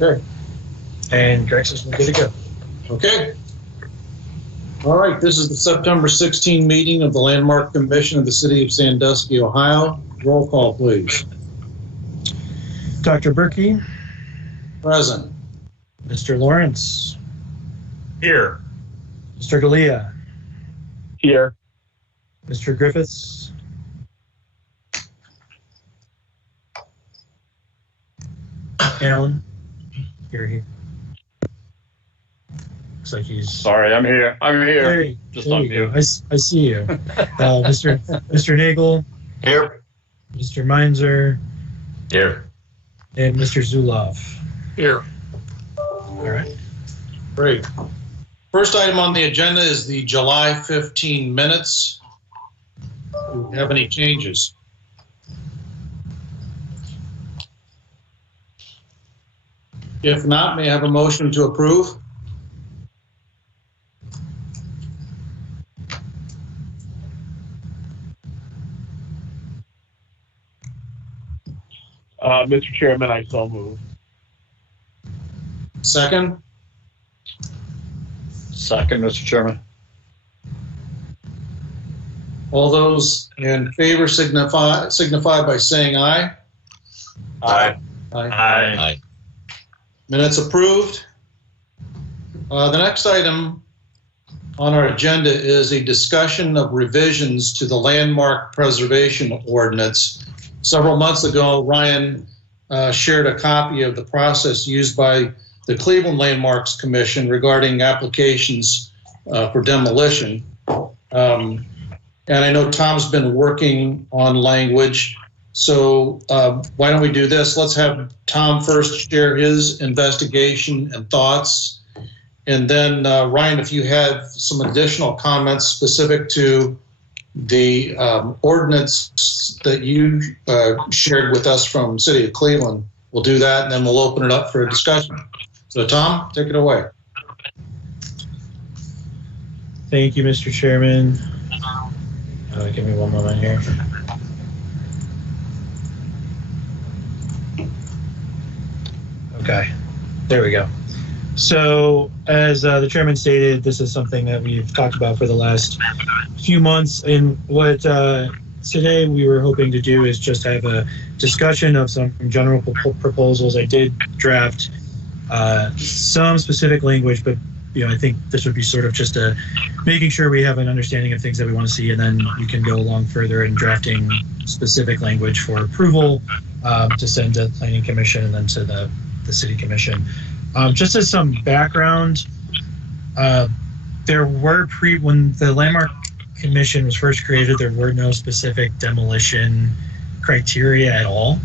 Okay. And Greg says we're good to go. Okay. All right, this is the September 16 meeting of the Landmark Commission of the City of Sandusky, Ohio. Roll call, please. Dr. Berkey. Present. Mr. Lawrence. Here. Mr. Galea. Here. Mr. Griffiths. Alan. You're here. Looks like he's... Sorry, I'm here. Hey, Just on mute. I see you. Mr. Nagel. Here. Mr. Meinzer. Here. And Mr. Zulov. Here. All right. Great. First item on the agenda is the July 15 minutes. Do you have any changes? If not, may I have a motion to approve? Mr. Chairman, I so move. Second? Second, Mr. Chairman. All those in favor signify by saying aye. Aye. Aye. Minutes approved. The next item on our agenda is a discussion of revisions to the Landmark Preservation Ordinance. Several months ago, Ryan shared a copy of the process used by the Cleveland Landmarks Commission regarding applications for demolition. And I know Tom's been working on language. So why don't we do this? Let's have Tom first share his investigation and thoughts. And then Ryan, if you have some additional comments specific to the ordinance that you shared with us from City of Cleveland, we'll do that, and then we'll open it up for a discussion. So Tom, take it away. Thank you, Mr. Chairman. Give me one moment here. Okay, there we go. So as the chairman stated, this is something that we've talked about for the last few months. And what today we were hoping to do is just have a discussion of some general proposals. I did draft some specific language, but I think this would be sort of just making sure we have an understanding of things that we want to see, and then you can go along further in drafting specific language for approval to send to the Planning Commission and then to the City Commission. Just as some background, there were when the Landmark Commission was first created, there were no specific demolition criteria at all.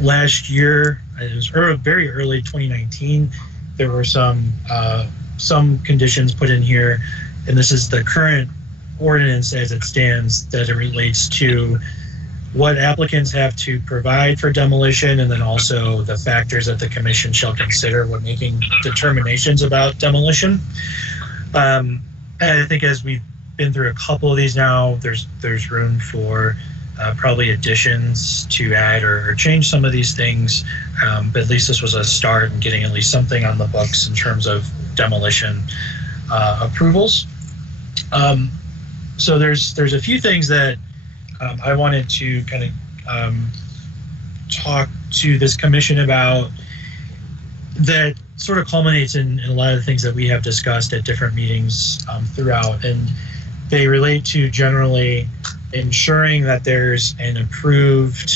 Last year, it was very early 2019, there were some conditions put in here, and this is the current ordinance as it stands, that it relates to what applicants have to provide for demolition, and then also the factors that the commission shall consider when making determinations about demolition. And I think as we've been through a couple of these now, there's room for probably additions to add or change some of these things, but at least this was a start in getting at least something on the books in terms of demolition approvals. So there's a few things that I wanted to kind of talk to this commission about that sort of culminates in a lot of the things that we have discussed at different meetings throughout, and they relate to generally ensuring that there's an approved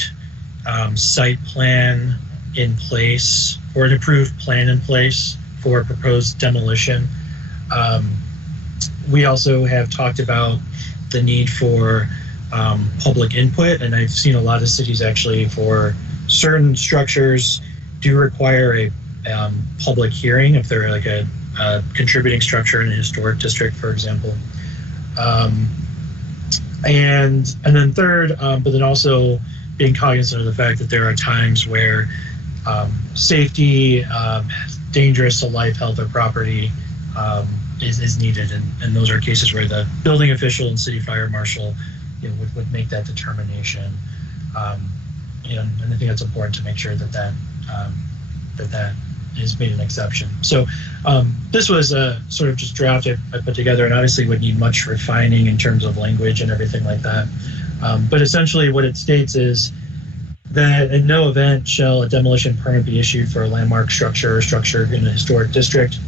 site plan in place, or an approved plan in place for proposed demolition. We also have talked about the need for public input, and I've seen a lot of cities actually for certain structures do require a public hearing if they're like a contributing structure in a historic district, for example. And then third, but then also being cognizant of the fact that there are times where safety, dangerous to life, health, or property is needed, and those are cases where the building official and city fire marshal would make that determination. And I think that's important to make sure that that is made an exception. So this was a sort of just draft I put together, and obviously would need much refining in terms of language and everything like that. But essentially what it states is that in no event shall a demolition permit be issued for a landmark structure or structure in a historic district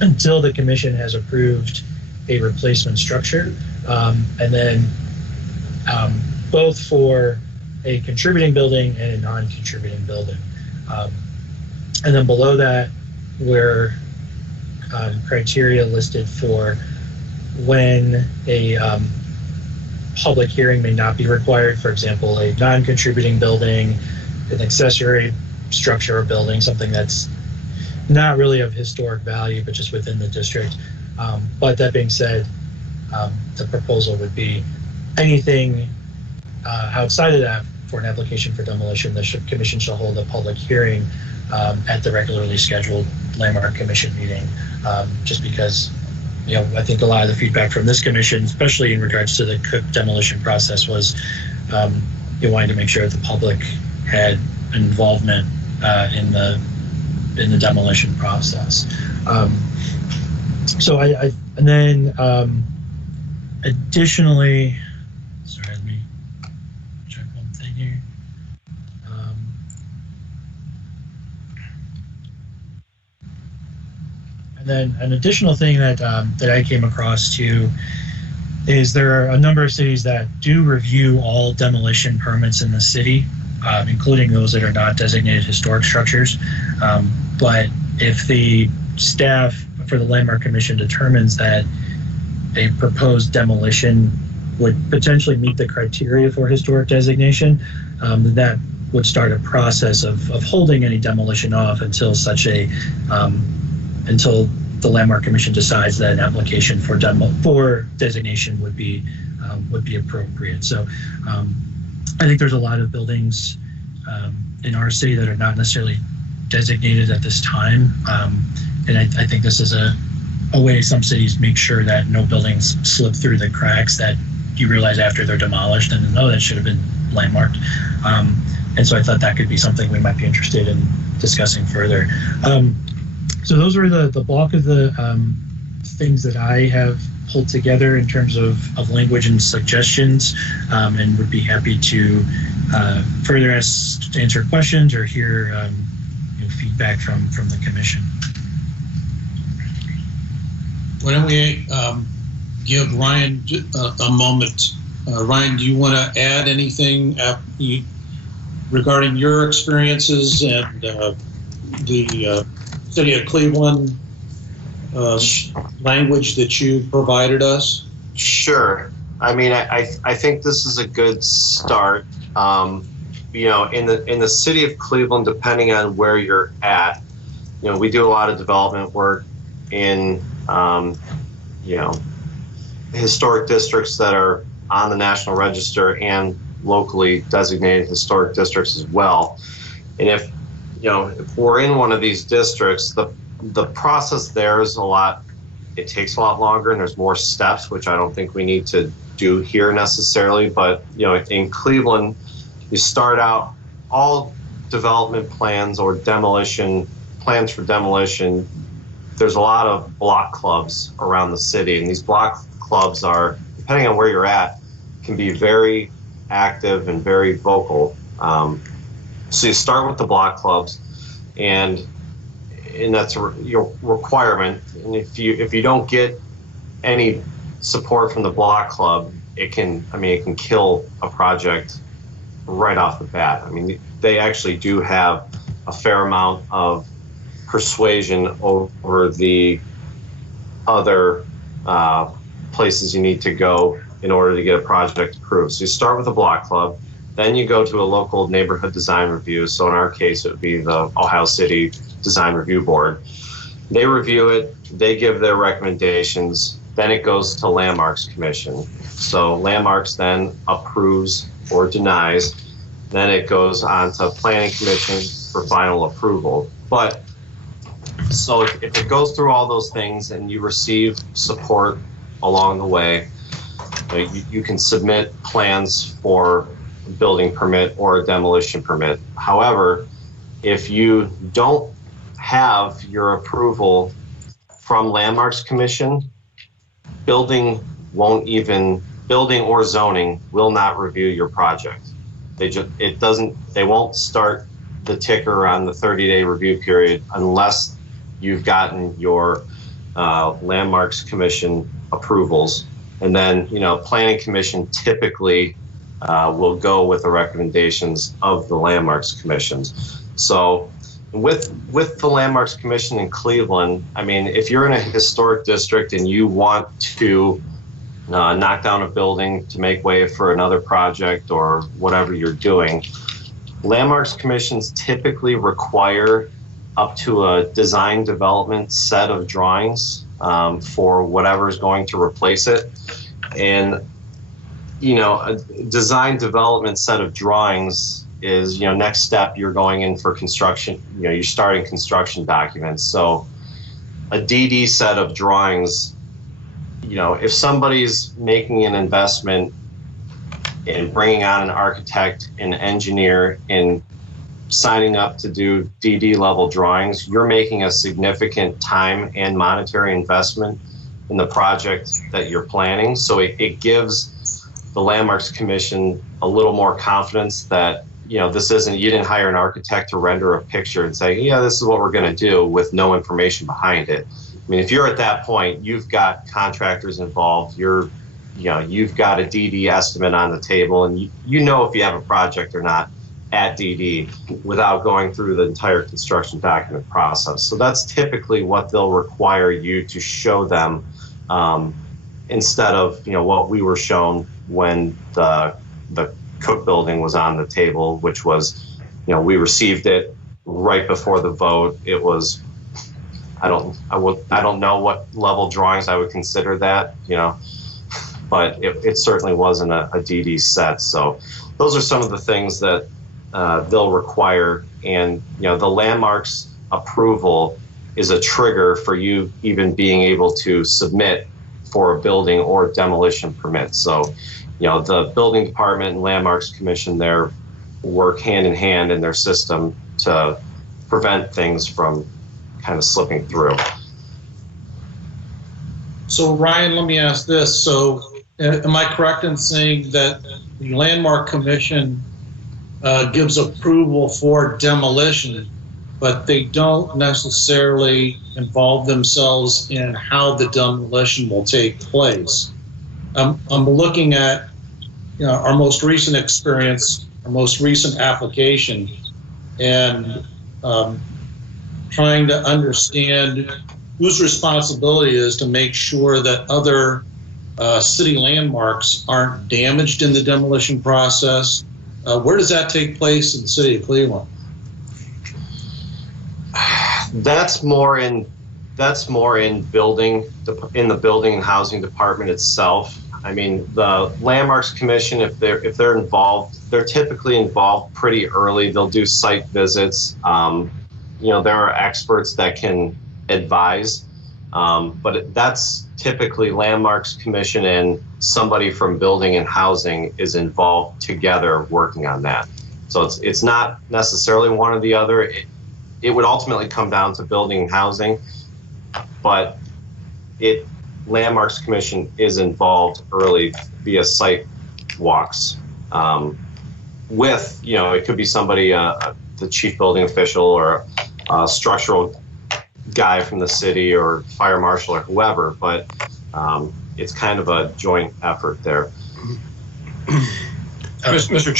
until the commission has approved a replacement structure, and then both for a contributing building and a non-contributing building. And then below that were criteria listed for when a public hearing may not be required. For example, a non-contributing building, an accessory structure or building, something that's not really of historic value, but just within the district. But that being said, the proposal would be anything outside of that for an application for demolition, the commission shall hold a public hearing at the regularly scheduled landmark commission meeting, just because, I think a lot of the feedback from this commission, especially in regards to the Cook demolition process, was you wanted to make sure that the public had involvement in the demolition process. So and then additionally, sorry, let me check one thing here. And then an additional thing that I came across too is there are a number of cities that do review all demolition permits in the city, including those that are not designated historic structures. But if the staff for the Landmark Commission determines that a proposed demolition would potentially meet the criteria for historic designation, then that would start a process of holding any demolition off until until the Landmark Commission decides that an application for designation would be appropriate. So I think there's a lot of buildings in our city that are not necessarily designated at this time, and I think this is a way some cities make sure that no buildings slip through the cracks that you realize after they're demolished and that should have been landmarked. And so I thought that could be something we might be interested in discussing further. So those were the bulk of the things that I have pulled together in terms of language and suggestions, and would be happy to further answer questions or hear feedback from the commission. Why don't we give Ryan a moment? Ryan, do you want to add anything regarding your experiences and the City of Cleveland language that you provided us? Sure. I mean, I think this is a good start. In the City of Cleveland, depending on where you're at, we do a lot of development work in historic districts that are on the National Register and locally designated historic districts as well. And if we're in one of these districts, the process there is it takes a lot longer and there's more steps, which I don't think we need to do here necessarily. But, in Cleveland, you start out all development plans or plans for demolition. There's a lot of block clubs around the city, and these block clubs are, depending on where you're at, can be very active and very vocal. So you start with the block clubs, and that's your requirement. And if you don't get any support from the block club, it can kill a project right off the bat. I mean, they actually do have a fair amount of persuasion over the other places you need to go in order to get a project approved. So you start with a block club, then you go to a local neighborhood design review. So in our case, it would be the Ohio City Design Review Board. They review it, they give their recommendations, then it goes to Landmarks Commission. So Landmarks then approves or denies, then it goes on to Planning Commission for final approval. But so if it goes through all those things and you receive support along the way, you can submit plans for a building permit or a demolition permit. However, if you don't have your approval from Landmarks Commission, building or zoning will not review your project. They won't start the ticker on the 30-day review period unless you've gotten your Landmarks Commission approvals. And then, Planning Commission typically will go with the recommendations of the Landmarks Commissions. So with the Landmarks Commission in Cleveland, I mean, if you're in a historic district and you want to knock down a building to make way for another project or whatever you're doing, Landmarks Commissions typically require up to a design development set of drawings for whatever is going to replace it. And, a design development set of drawings is, next step, you're going in for construction, you're starting construction documents. So a DD set of drawings, if somebody's making an investment in bringing on an architect, an engineer, and signing up to do DD level drawings, you're making a significant time and monetary investment in the project that you're planning. So it gives the Landmarks Commission a little more confidence that, this isn't, you didn't hire an architect to render a picture and say, yeah, this is what we're going to do with no information behind it. I mean, if you're at that point, you've got contractors involved, you've got a DD estimate on the table, and if you have a project or not at DD without going through the entire construction document process. So that's typically what they'll require you to show them, instead of what we were shown when the Cook building was on the table, which was, we received it right before the vote. It was, I don't know what level drawings I would consider that, but it certainly wasn't a DD set. So those are some of the things that they'll require, and the Landmarks approval is a trigger for you even being able to submit for a building or demolition permit. So the building department and Landmarks Commission there work hand in hand in their system to prevent things from kind of slipping through. So Ryan, let me ask this. So am I correct in saying that the Landmark Commission gives approval for demolition, but they don't necessarily involve themselves in how the demolition will take place? I'm looking at our most recent experience, our most recent application, and trying to understand whose responsibility is to make sure that other city landmarks aren't damaged in the demolition process. Where does that take place in the city of Cleveland? That's more in the building and housing department itself. I mean, the Landmarks Commission, if they're involved, they're typically involved pretty early. They'll do site visits. There are experts that can advise, but that's typically Landmarks Commission and somebody from building and housing is involved together working on that. So it's not necessarily one or the other. It would ultimately come down to building and housing, but Landmarks Commission is involved early via site walks. With, it could be somebody, the chief building official or a structural guy from the city or fire marshal or whoever, but it's kind of a joint effort there. Mr.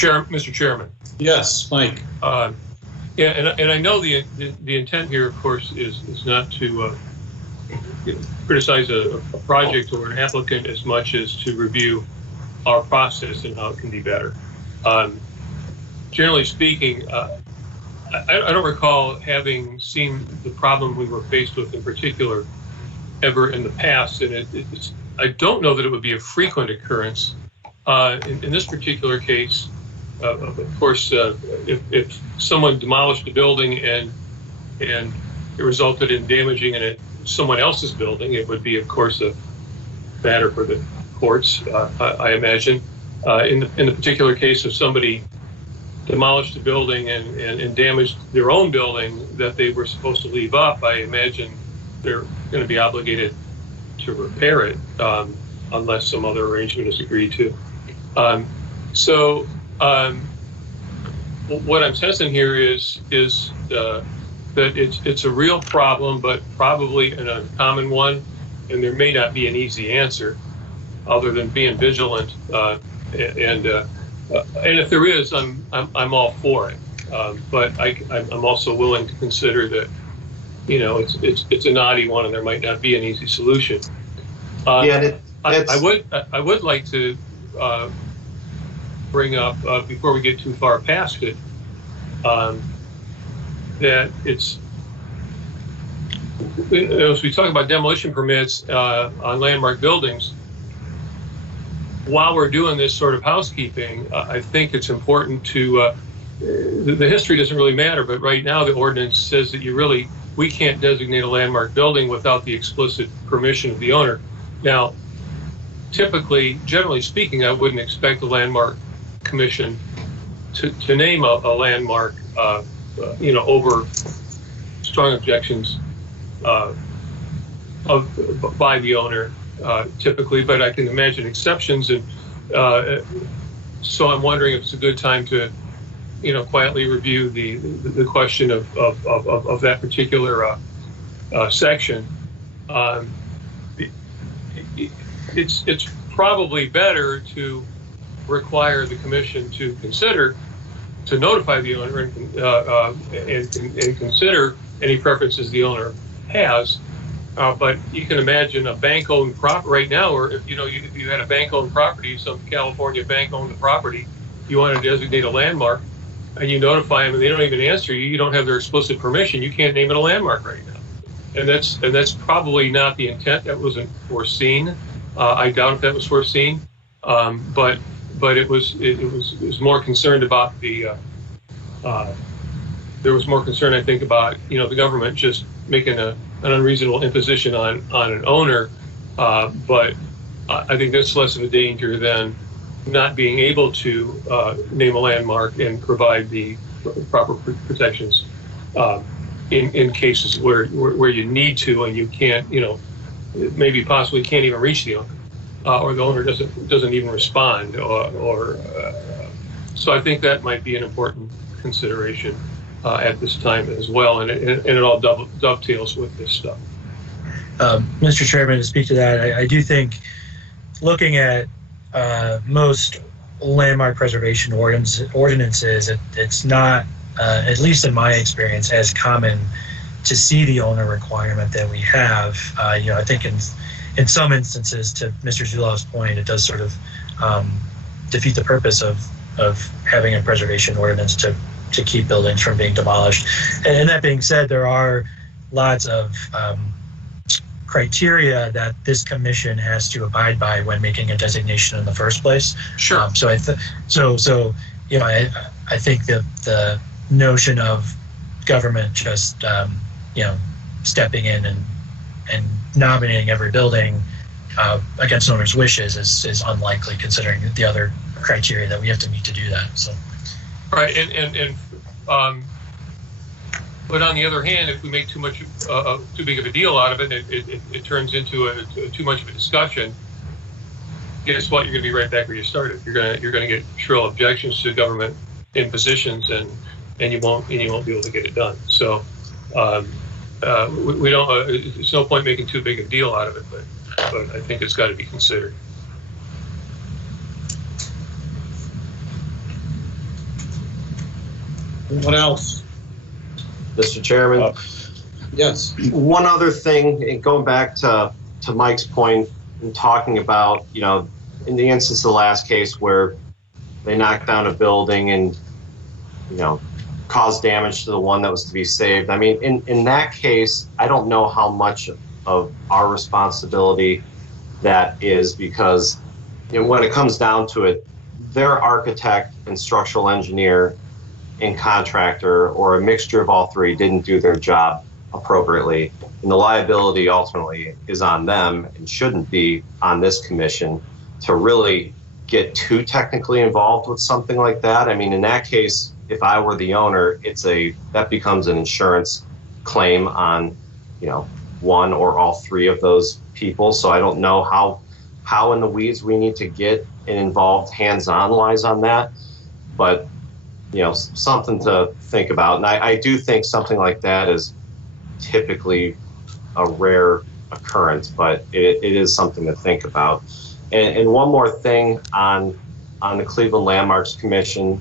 Chairman. Yes, Mike. Yeah, and I know the intent here, of course, is not to criticize a project or an applicant as much as to review our process and how it can be better. Generally speaking, I don't recall having seen the problem we were faced with in particular ever in the past, and I don't know that it would be a frequent occurrence. In this particular case, of course, if someone demolished a building and it resulted in damaging someone else's building, it would be, of course, a matter for the courts, I imagine. In the particular case of somebody demolished the building and damaged their own building that they were supposed to leave up, I imagine they're going to be obligated to repair it unless some other arrangement is agreed to. What I'm sensing here is that it's a real problem, but probably an uncommon one, and there may not be an easy answer other than being vigilant. And if there is, I'm all for it. But I'm also willing to consider that, you know, it's a knotty one, and there might not be an easy solution. I would like to bring up before we get too far past it that it's, as we talk about demolition permits on landmark buildings, while we're doing this sort of housekeeping, I think it's important to, the history doesn't really matter, but right now the ordinance says that we can't designate a landmark building without the explicit permission of the owner. Now, typically, generally speaking, I wouldn't expect the landmark commission to name a landmark, over strong objections by the owner, typically, but I can imagine exceptions, and so I'm wondering if it's a good time to, quietly review the question of that particular section. It's probably better to require the commission to notify the owner and consider any preferences the owner has. But you can imagine a bank-owned property right now, or if you had a bank-owned property, some California bank owned the property, you want to designate a landmark, and you notify them, and they don't even answer you. You don't have their explicit permission. You can't name it a landmark right now, and that's probably not the intent. That wasn't foreseen. I doubt if that was foreseen, but it was more concerned about the. There was more concern, I think, about the government just making an unreasonable imposition on an owner, but I think that's less of a danger than not being able to name a landmark and provide the proper protections in cases where you need to and you can't, maybe possibly can't even reach the owner, or the owner doesn't even respond, or so I think that might be an important consideration at this time as well, and it all dovetails with this stuff. Mr. Chairman, to speak to that, I do think looking at most landmark preservation ordinances, it's not, at least in my experience, as common to see the owner requirement that we have. I think in some instances, to Mr. Zulov's point, it does sort of defeat the purpose of having a preservation ordinance to keep buildings from being demolished. And that being said, there are lots of criteria that this commission has to abide by when making a designation in the first place. Sure. I think that the notion of government just stepping in and nominating every building against owner's wishes is unlikely, considering the other criteria that we have to meet to do that. So. Right, but on the other hand, if we make too big of a deal out of it, it turns into too much of a discussion. Guess what? You're going to be right back where you started. You're going to get shrill objections to government impositions, and you won't be able to get it done. So we don't. There's no point making too big a deal out of it, but I think it's got to be considered. What else? Mr. Chairman? Yes. One other thing, and going back to Mike's point and talking about, in the instance of the last case where they knocked down a building and, caused damage to the one that was to be saved. I mean, in that case, I don't know how much of our responsibility that is, because when it comes down to it, their architect and structural engineer and contractor, or a mixture of all three, didn't do their job appropriately, and the liability ultimately is on them and shouldn't be on this commission to really get too technically involved with something like that. I mean, in that case, if I were the owner, that becomes an insurance claim on, one or all three of those people. So I don't know how in the weeds we need to get involved hands-on wise on that, but something to think about. And I do think something like that is typically a rare occurrence, but it is something to think about. And one more thing on the Cleveland Landmarks Commission,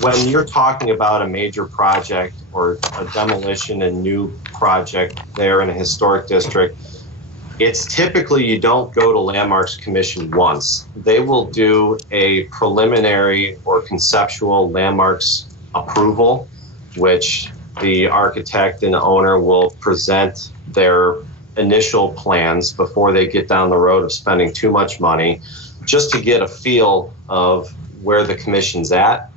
when you're talking about a major project or a demolition and new project there in a historic district, it's typically you don't go to Landmarks Commission once. They will do a preliminary or conceptual landmarks approval, which the architect and owner will present their initial plans before they get down the road of spending too much money, just to get a feel of where the commission's at.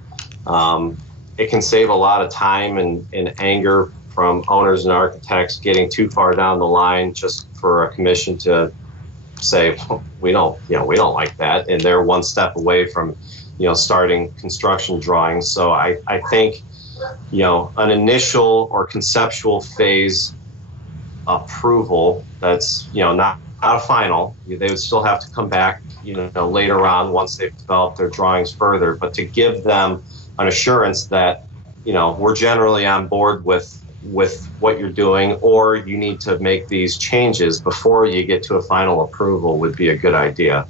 It can save a lot of time and anger from owners and architects getting too far down the line just for a commission to say, we don't like that, and they're one step away from, starting construction drawings. So I think, an initial or conceptual phase approval that's, not a final, they would still have to come back, later on once they've developed their drawings further, but to give them an assurance that, we're generally on board with what you're doing, or you need to make these changes before you get to a final approval would be a good idea.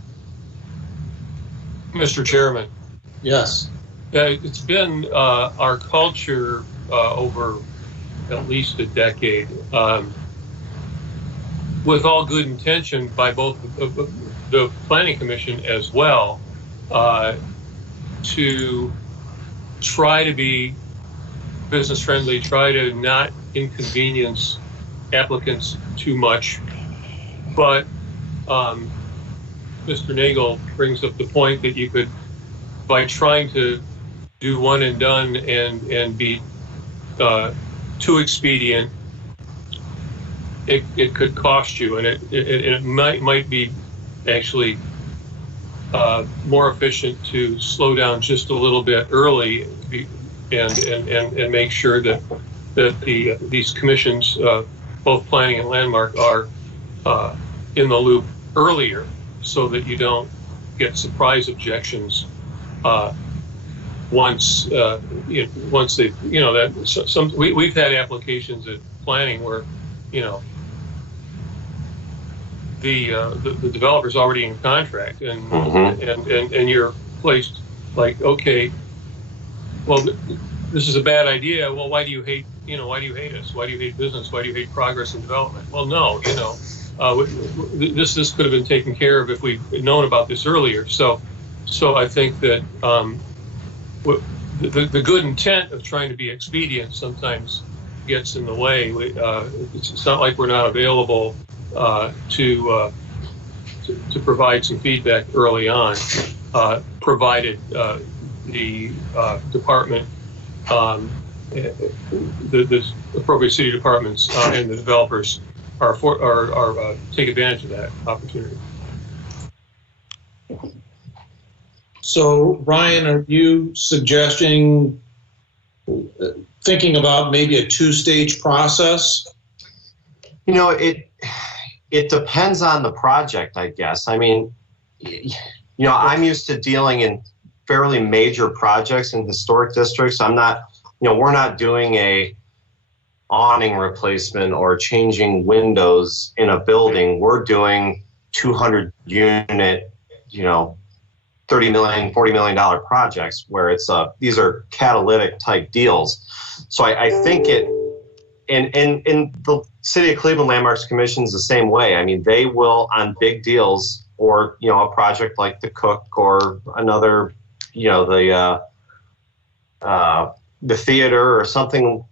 Mr. Chairman. Yes. It's been our culture over at least a decade, with all good intention by both the Planning Commission as well, to try to be business friendly, try to not inconvenience applicants too much. But Mr. Nagel brings up the point that you could, by trying to do one and done and be too expedient, it could cost you, and it might be actually more efficient to slow down just a little bit early and make sure that these commissions, both planning and landmark, are in the loop earlier, so that you don't get surprise objections once they, that we've had applications at planning where the developer's already in contract, and you're placed like, okay, well, this is a bad idea. Well, why do you hate us? Why do you hate business? Why do you hate progress and development? Well, no, this could have been taken care of if we'd known about this earlier. So I think that the good intent of trying to be expedient sometimes gets in the way. It's not like we're not available to provide some feedback early on, provided the department, the appropriate city departments and the developers are take advantage of that opportunity. So, Brian, are you suggesting thinking about maybe a two-stage process? It depends on the project, I guess. I mean, I'm used to dealing in fairly major projects in historic districts. I'm not, we're not doing a awning replacement or changing windows in a building. We're doing 200 unit, $30 million, $40 million projects where these are catalytic type deals. So I think and the City of Cleveland Landmarks Commission is the same way. I mean, they will, on big deals, or a project like the Cook or another, the theater or something,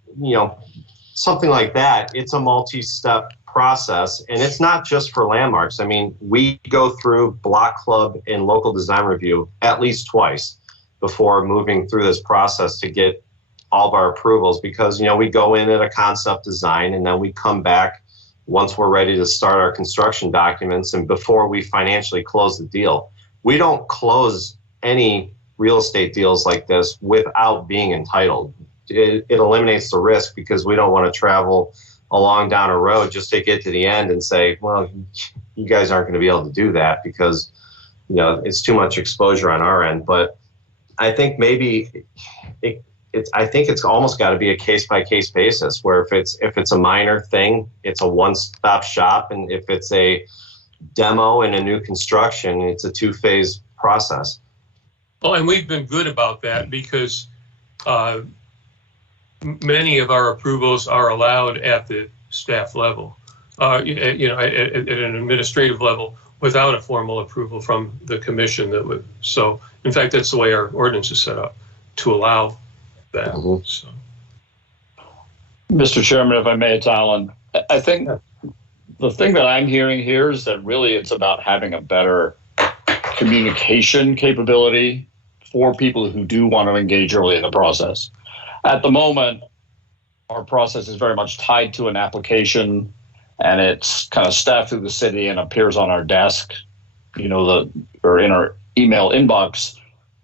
something like that. It's a multi-step process, and it's not just for landmarks. I mean, we go through Block Club and local design review at least twice before moving through this process to get all of our approvals, because we go in at a concept design, and then we come back once we're ready to start our construction documents and before we financially close the deal. We don't close any real estate deals like this without being entitled. It eliminates the risk because we don't want to travel along down a road just to get to the end and say, well, you guys aren't going to be able to do that because, you know, it's too much exposure on our end. But I think maybe I think it's almost got to be a case-by-case basis where if it's a minor thing, it's a one-stop shop. And if it's a demo and a new construction, it's a two-phase process. Well, and we've been good about that because many of our approvals are allowed at the staff level, at an administrative level without a formal approval from the commission. So, in fact, that's the way our ordinance is set up to allow that. Mm-hmm. So. Mr. Chairman, if I may, it's Alan. I think the thing that I'm hearing here is that really it's about having a better communication capability for people who do want to engage early in the process. At the moment, our process is very much tied to an application, and it's kind of staffed through the city and appears on our desk, or in our email inbox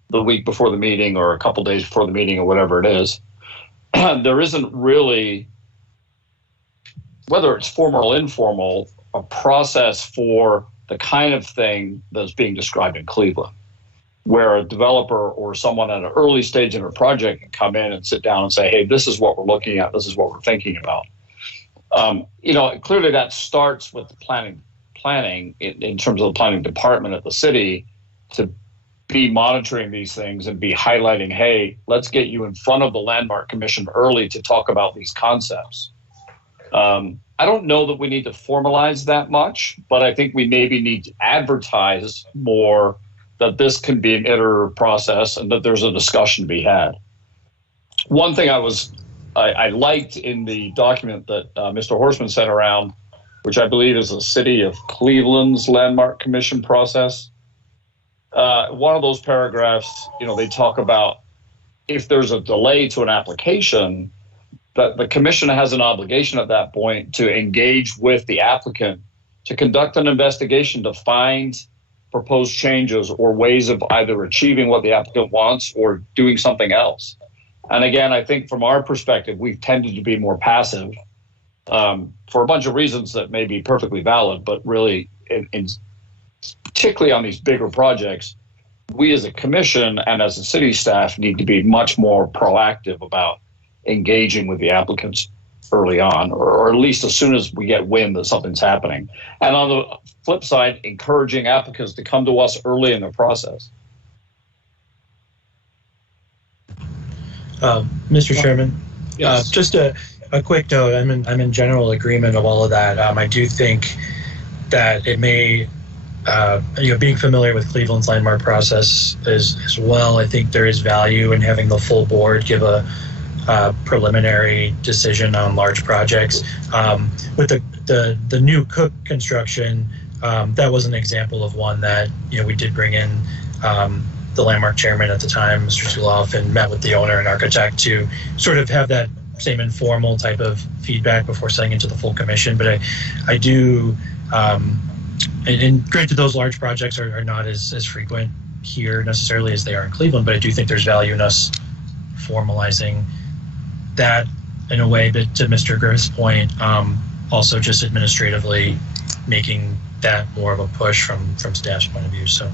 the week before the meeting or a couple days before the meeting or whatever it is. There isn't really, whether it's formal or informal, a process for the kind of thing that's being described in Cleveland, where a developer or someone at an early stage in a project can come in and sit down and say, hey, this is what we're looking at, this is what we're thinking about. Clearly that starts with the planning in terms of the planning department at the city to be monitoring these things and be highlighting, hey, let's get you in front of the Landmark Commission early to talk about these concepts. I don't know that we need to formalize that much, but I think we maybe need to advertise more that this can be an iterative process and that there's a discussion to be had. One thing I liked in the document that Mr. Horstman sent around, which I believe is the City of Cleveland's Landmark Commission process. One of those paragraphs, they talk about if there's a delay to an application, that the commission has an obligation at that point to engage with the applicant to conduct an investigation to find proposed changes or ways of either achieving what the applicant wants or doing something else. And again, I think from our perspective, we've tended to be more passive for a bunch of reasons that may be perfectly valid, but really, particularly on these bigger projects, we as a commission and as a city staff need to be much more proactive about engaging with the applicants early on, or at least as soon as we get wind that something's happening. And on the flip side, encouraging applicants to come to us early in the process. Mr. Chairman, Yes. just a quick note. I'm in general agreement of all of that. I do think that it may, being familiar with Cleveland's landmark process as well, I think there is value in having the full board give a preliminary decision on large projects. With the new Cook construction, that was an example of one that we did bring in the landmark chairman at the time, Mr. Suloff, and met with the owner and architect to sort of have that same informal type of feedback before sending it to the full commission. But I do, and granted, those large projects are not as frequent here necessarily as they are in Cleveland, but I do think there's value in us formalizing that in a way. But to Mr. Griff's point, also just administratively making that more of a push from staff's point of view. So,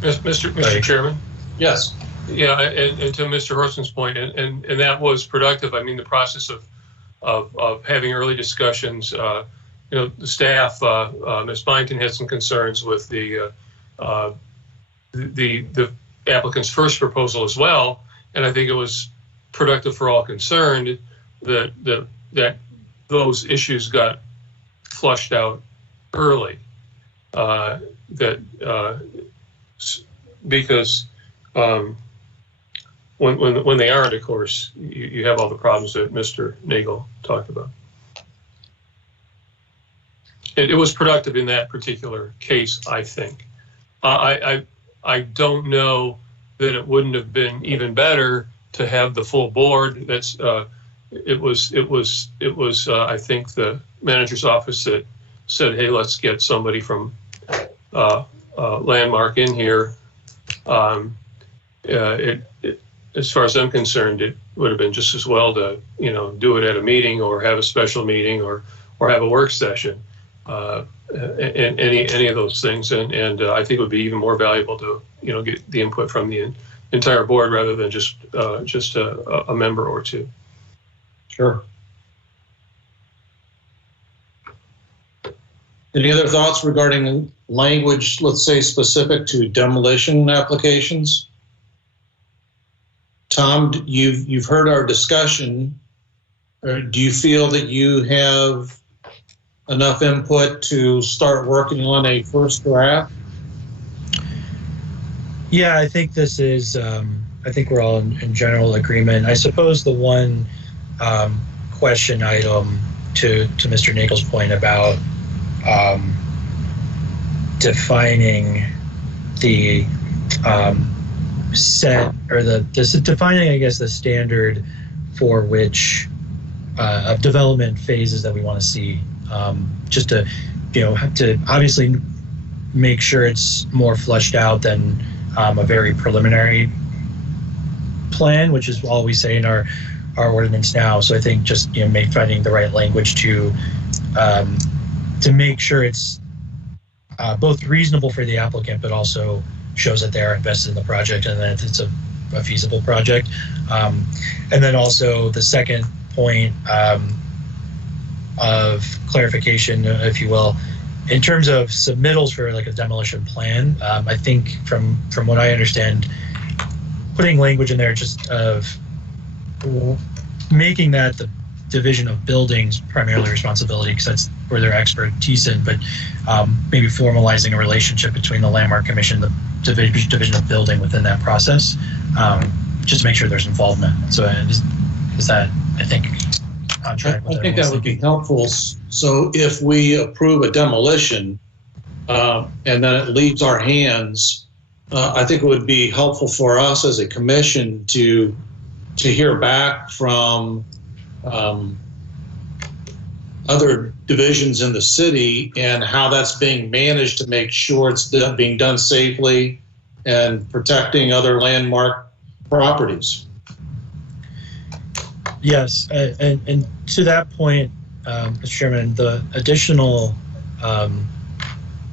Mr. Chairman. Yes. Yeah, and to Mr. Horstman's point, and that was productive. I mean, the process of having early discussions. The staff, Ms. Byington had some concerns with the applicant's first proposal as well, and I think it was productive for all concerned that those issues got flushed out early. Because when they aren't, of course, you have all the problems that Mr. Nagel talked about. It was productive in that particular case, I think. I don't know that it wouldn't have been even better to have the full board. It was I think the manager's office that said, hey, let's get somebody from Landmark in here. as far as I'm concerned, it would have been just as well to, do it at a meeting or have a special meeting or have a work session, and any of those things. And I think it would be even more valuable to, get the input from the entire board rather than just a member or two. Sure. Any other thoughts regarding language, let's say specific to demolition applications? Tom, you've heard our discussion. Do you feel that you have enough input to start working on a first draft? Yeah, I think this is, I think we're all in general agreement. I suppose the one question item to Mr. Nagel's point about defining the set, or defining, I guess, the standard for which of development phases that we want to see, just to have to obviously make sure it's more fleshed out than a very preliminary plan, which is all we say in our ordinance now. So I think just finding the right language to make sure it's both reasonable for the applicant, but also shows that they are invested in the project and that it's a feasible project. And then also the second point of clarification, if you will, in terms of submittals for like a demolition plan, I think from what I understand, putting language in there just of making that the Division of Buildings primarily responsibility, because that's where their expertise in, but maybe formalizing a relationship between the Landmark Commission, the Division of Building within that process, just to make sure there's involvement. So is that, I think, on track with I think that would be helpful. So if we approve a demolition and then it leaves our hands, I think it would be helpful for us as a commission to hear back from other divisions in the city and how that's being managed to make sure it's being done safely and protecting other landmark properties. Yes, and to that point, Mr. Chairman, the additional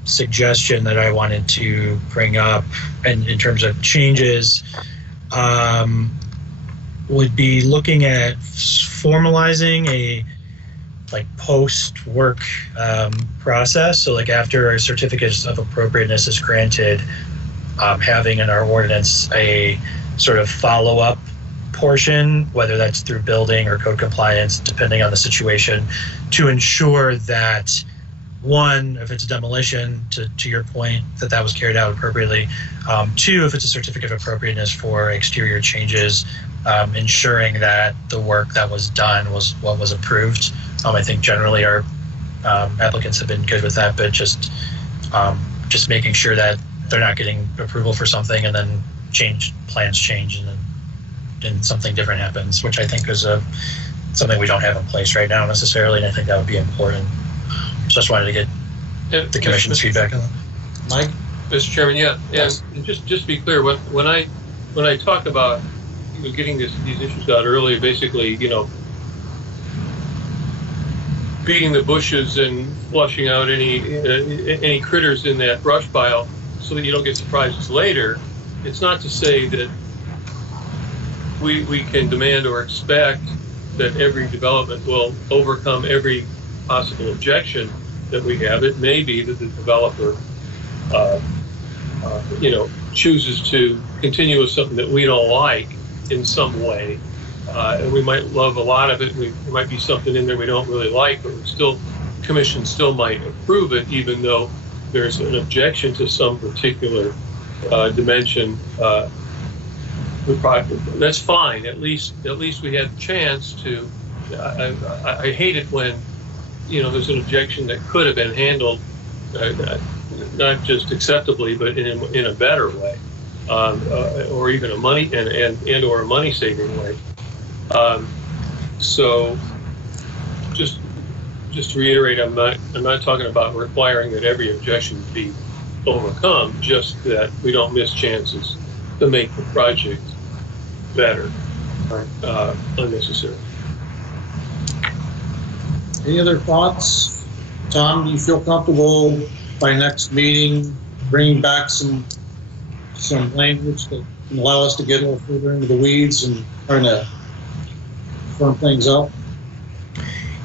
suggestion that I wanted to bring up, and in terms of changes, would be looking at formalizing a post-work process. So like after a certificate of appropriateness is granted, having in our ordinance a sort of follow-up portion, whether that's through building or code compliance, depending on the situation, to ensure that, one, if it's a demolition, to your point, that was carried out appropriately. Two, if it's a certificate of appropriateness for exterior changes, ensuring that the work that was done was what was approved. I think generally our applicants have been good with that, but just making sure that they're not getting approval for something and then plans change and then something different happens, which I think is something we don't have in place right now necessarily, and I think that would be important. Just wanted to get the commission's feedback on that. Mike? Mr. Chairman, yeah, yes. And just to be clear, when I talk about getting these issues out early, basically, beating the bushes and flushing out any critters in that brush pile so that you don't get surprises later. It's not to say that we can demand or expect that every development will overcome every possible objection that we have. It may be that the developer, chooses to continue with something that we don't like in some way, and we might love a lot of it. There might be something in there we don't really like, but commission still might approve it, even though there's an objection to some particular dimension. That's fine. At least we had the chance to. I hate it when there's an objection that could have been handled not just acceptably, but in a better way, or even a money and or a money saving way. So just to reiterate, I'm not talking about requiring that every objection be overcome, just that we don't miss chances to make the project better, unnecessary. Any other thoughts? Tom, do you feel comfortable by next meeting bringing back some language that can allow us to get a little further into the weeds and trying to firm things up?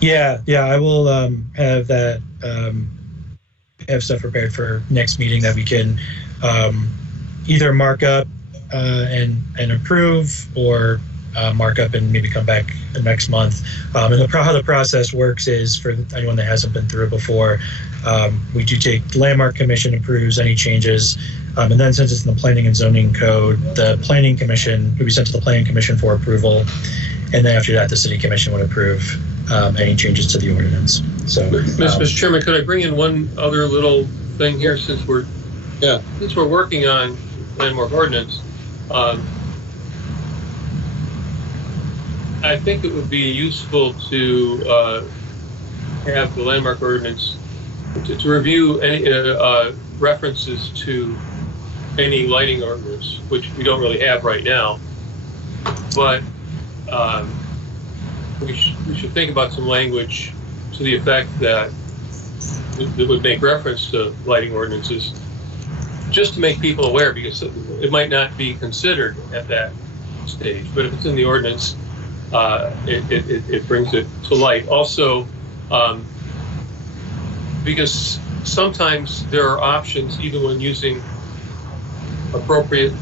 Yeah, I will have that have stuff prepared for next meeting that we can either mark up and approve, or mark up and maybe come back the next month. And how the process works is, for anyone that hasn't been through it before, we do take the Landmark Commission approves any changes, and then since it's in the Planning and Zoning Code, the Planning Commission would be sent to the Planning Commission for approval, and then after that, the City Commission would approve any changes to the ordinance. So, Mr. Chairman, could I bring in one other little thing here, since we're working on landmark ordinance? I think it would be useful to have the landmark ordinance to review any references to any lighting ordinance, which we don't really have right now. But we should think about some language to the effect that it would make reference to lighting ordinances, just to make people aware, because it might not be considered at that stage. But if it's in the ordinance, it brings it to light. Also, because sometimes there are options, even when using appropriate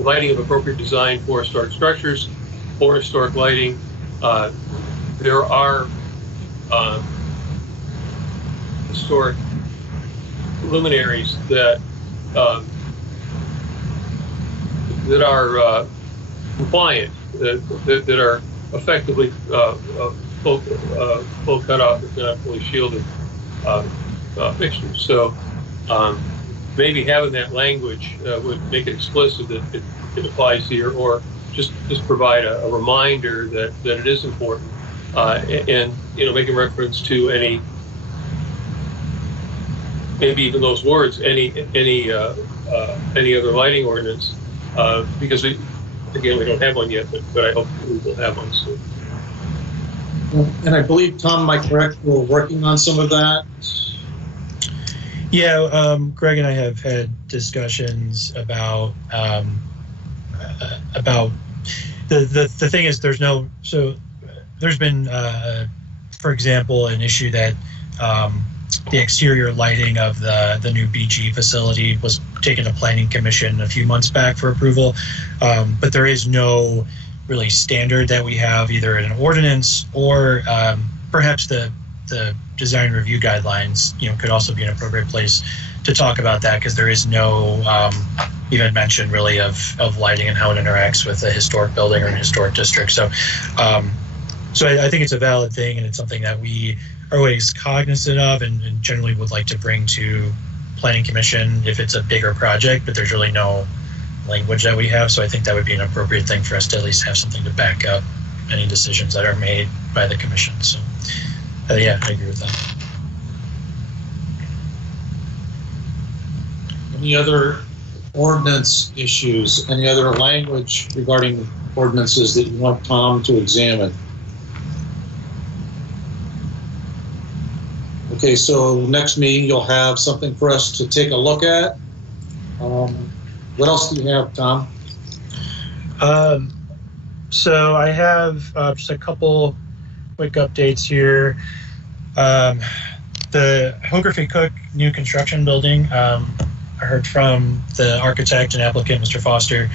lighting of appropriate design for historic structures or historic lighting, there are historic luminaries that are compliant, that are effectively full cutoff, if not fully shielded fixtures. So maybe having that language would make it explicit that it applies here, or just provide a reminder that it is important, and making reference to any, maybe even those words, any other lighting ordinance, because we don't have one yet, but I hope we will have one soon. And I believe, Tom, am I correct, we're working on some of that? Yeah, Greg and I have had discussions about the thing is, there's been, for example, an issue that the exterior lighting of the new BG facility was taken to Planning Commission a few months back for approval, but there is no really standard that we have, either in an ordinance or perhaps the design review guidelines could also be an appropriate place to talk about that, because there is no even mention really of lighting and how it interacts with a historic building or an historic district. So I think it's a valid thing, and it's something that we are always cognizant of and generally would like to bring to Planning Commission if it's a bigger project, but there's really no language that we have. So I think that would be an appropriate thing for us to at least have something to back up any decisions that are made by the commission. So yeah, I agree with that. Any other ordinance issues? Any other language regarding ordinances that you want Tom to examine? Okay, so next meeting you'll have something for us to take a look at. What else do you have, Tom? So I have just a couple quick updates here. The Hography Cook new construction building, I heard from the architect and applicant, Mr. Foster.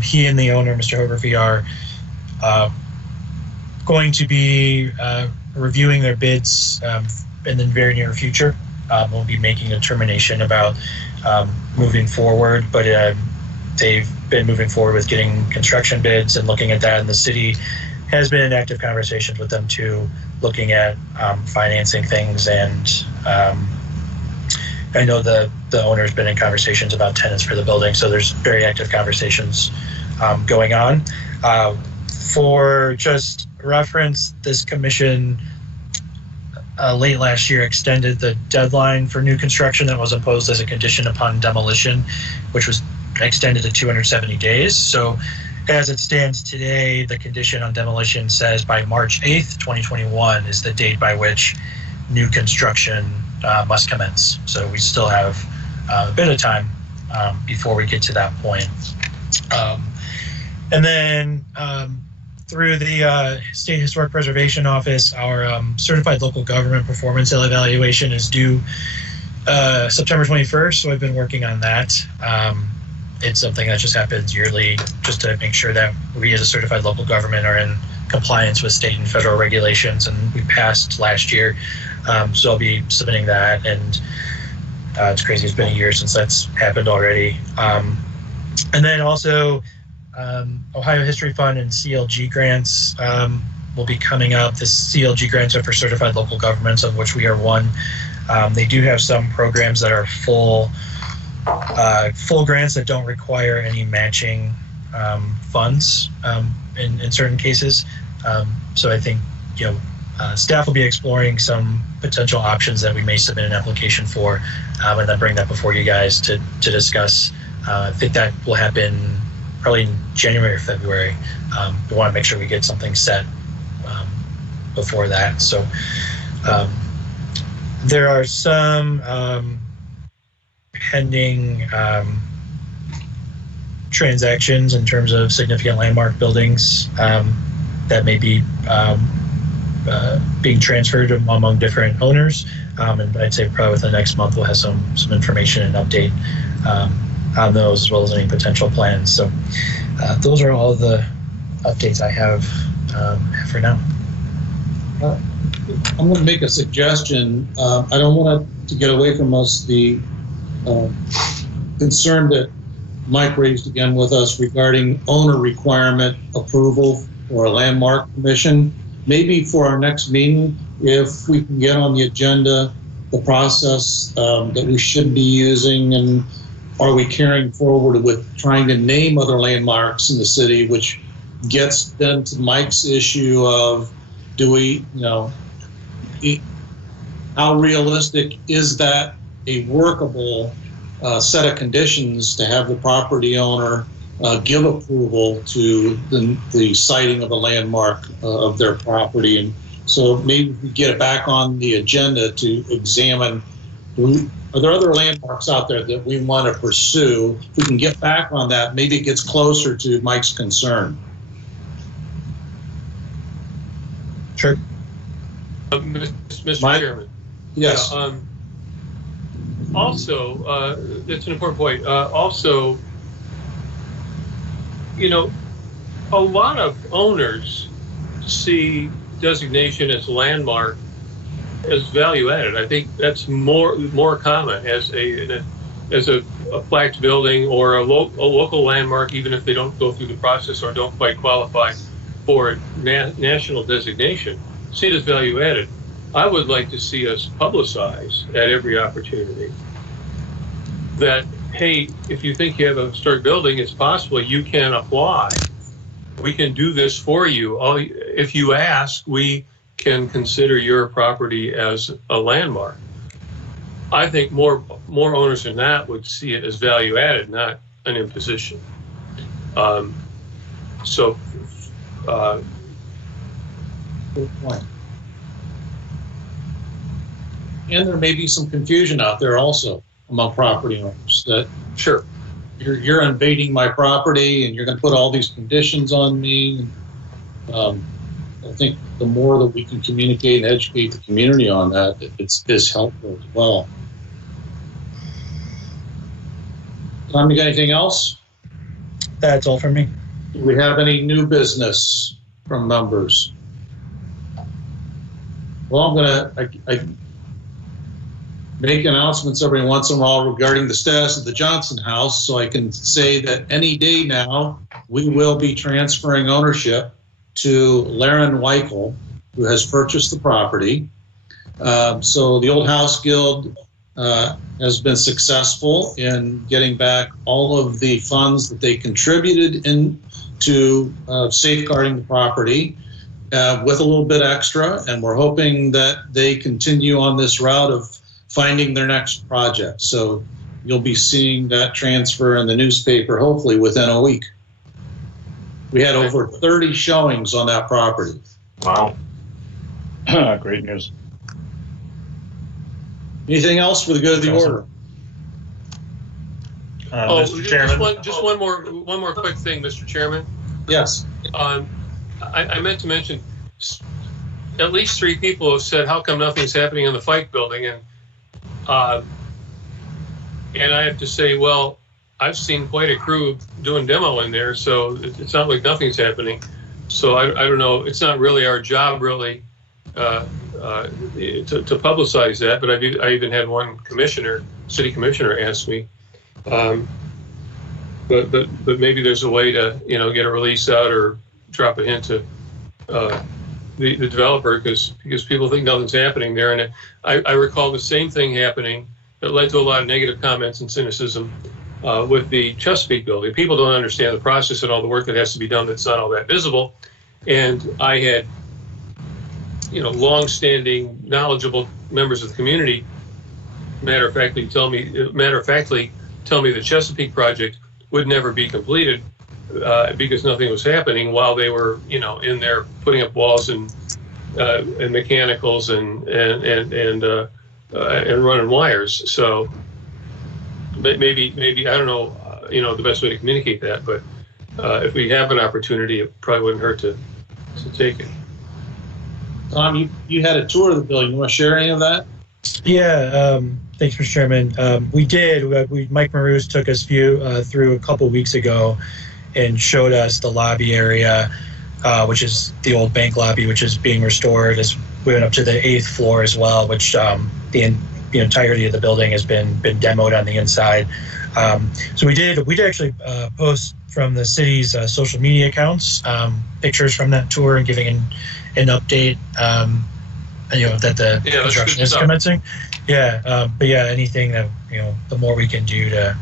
He and the owner, Mr. Hography, are going to be reviewing their bids in the very near future. We'll be making a determination about moving forward, but they've been moving forward with getting construction bids and looking at that, and the city has been in active conversations with them too, looking at financing things, and I know the owner's been in conversations about tenants for the building, so there's very active conversations going on. For just reference, this commission late last year extended the deadline for new construction that was imposed as a condition upon demolition, which was extended to 270 days. So as it stands today, the condition on demolition says by March 8th, 2021 is the date by which new construction must commence. So we still have a bit of time before we get to that point. And then through the State Historic Preservation Office, our Certified Local Government Performance Evaluation is due September 21st, so I've been working on that. It's something that just happens yearly, just to make sure that we as a certified local government are in compliance with state and federal regulations, and we passed last year. So I'll be submitting that, and it's crazy, it's been a year since that's happened already. And then also Ohio History Fund and CLG grants will be coming up. The CLG grants are for certified local governments, of which we are one. They do have some programs that are full grants that don't require any matching funds in certain cases. So I think staff will be exploring some potential options that we may submit an application for, and then bring that before you guys to discuss. I think that will happen probably in January or February. We want to make sure we get something set before that. So there are some pending transactions in terms of significant landmark buildings that may be being transferred among different owners. And I'd say probably within the next month we'll have some information and update on those, as well as any potential plans. So those are all the updates I have for now. I'm going to make a suggestion. I don't want to get away from us the concern that Mike raised again with us regarding owner requirement approval for a landmark commission. Maybe for our next meeting, if we can get on the agenda the process that we should be using, and are we carrying forward with trying to name other landmarks in the city, which gets then to Mike's issue of, do we, how realistic is that a workable set of conditions to have the property owner give approval to the siting of a landmark of their property? And so maybe we get it back on the agenda to examine, are there other landmarks out there that we want to pursue? If we can get back on that, maybe it gets closer to Mike's concern. Sure. Mr. Mike? Chairman. Yes. Also, that's an important point. Also, a lot of owners see designation as landmark as value added. I think that's more common as a flagged building or a local landmark, even if they don't go through the process or don't quite qualify for national designation. See it as value added. I would like to see us publicize at every opportunity that, hey, if you think you have a historic building, it's possible you can apply. We can do this for you. If you ask, we can consider your property as a landmark. I think more owners than that would see it as value added, not an imposition. Good point. And there may be some confusion out there also among property owners that, sure, you're invading my property and you're going to put all these conditions on me. I think the more that we can communicate and educate the community on that, it's helpful as well. Tom, you got anything else? That's all for me. Do we have any new business from members? Well, I'm going to make announcements every once in a while regarding the status of the Johnson House, so I can say that any day now we will be transferring ownership to Laren Weichel, who has purchased the property. So the Old House Guild has been successful in getting back all of the funds that they contributed into safeguarding the property with a little bit extra, and we're hoping that they continue on this route of finding their next project. So you'll be seeing that transfer in the newspaper hopefully within a week. We had over 30 showings on that property. Wow. Great news. Anything else for the good of the order? Mr. Chairman. Just one more quick thing, Mr. Chairman. Yes. I meant to mention, at least 3 people have said, "How come nothing's happening in the Fike building?" And I have to say, well, I've seen quite a crew doing demo in there, so it's not like nothing's happening. So I don't know. It's not really our job, really, to publicize that. But I even had one city commissioner, ask me. But maybe there's a way to get a release out or drop a hint to the developer because people think nothing's happening there. And I recall the same thing happening that led to a lot of negative comments and cynicism with the Chesapeake building. People don't understand the process and all the work that has to be done that's not all that visible. And I had, long-standing, knowledgeable members of the community matter of factly tell me the Chesapeake project would never be completed because nothing was happening while they were, in there putting up walls and mechanicals and running wires. So maybe I don't know, the best way to communicate that, but if we have an opportunity, it probably wouldn't hurt to take it. Tom, you had a tour of the building. You want to share any of that? Yeah, thanks, Mr. Chairman. We did. Mike Maroos took us through a couple weeks ago and showed us the lobby area, which is the old bank lobby, which is being restored. We went up to the 8th floor as well, which the entirety of the building has been demoed on the inside. So we did actually post from the city's social media accounts pictures from that tour and giving an update. That the construction is commencing. But anything that the more we can do to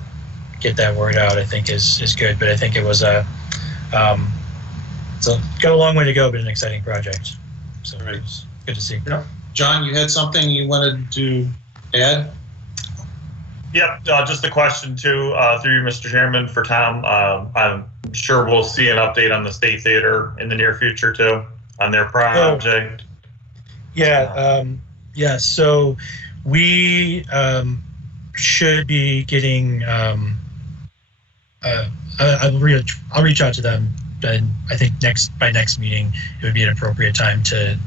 get that word out, I think is good. But I think it was so got a long way to go, but an exciting project. So It was good to see. Yeah. John, you had something you wanted to add? Yep, just a question too, through you, Mr. Chairman, for Tom. I'm sure we'll see an update on the State Theater in the near future too, on their project. So we should be getting. I'll reach out to them, and I think by next meeting it would be an appropriate time to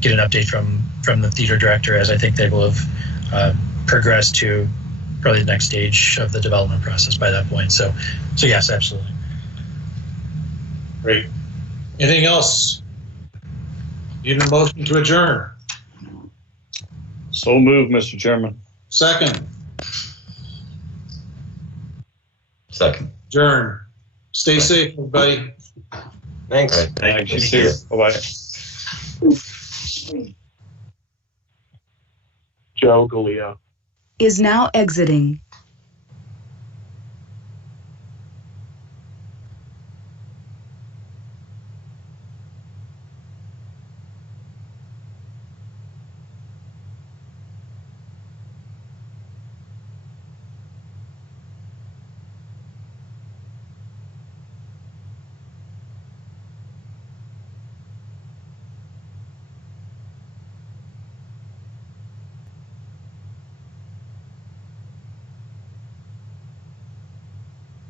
get an update from the theater director, as I think they will have progressed to probably the next stage of the development process by that point. So yes, absolutely. Great. Anything else? Need a motion to adjourn? So moved, Mr. Chairman. Second. Adjourn. Stay safe, everybody. Thanks. Thank you. Bye-bye. Joe Galea is now exiting.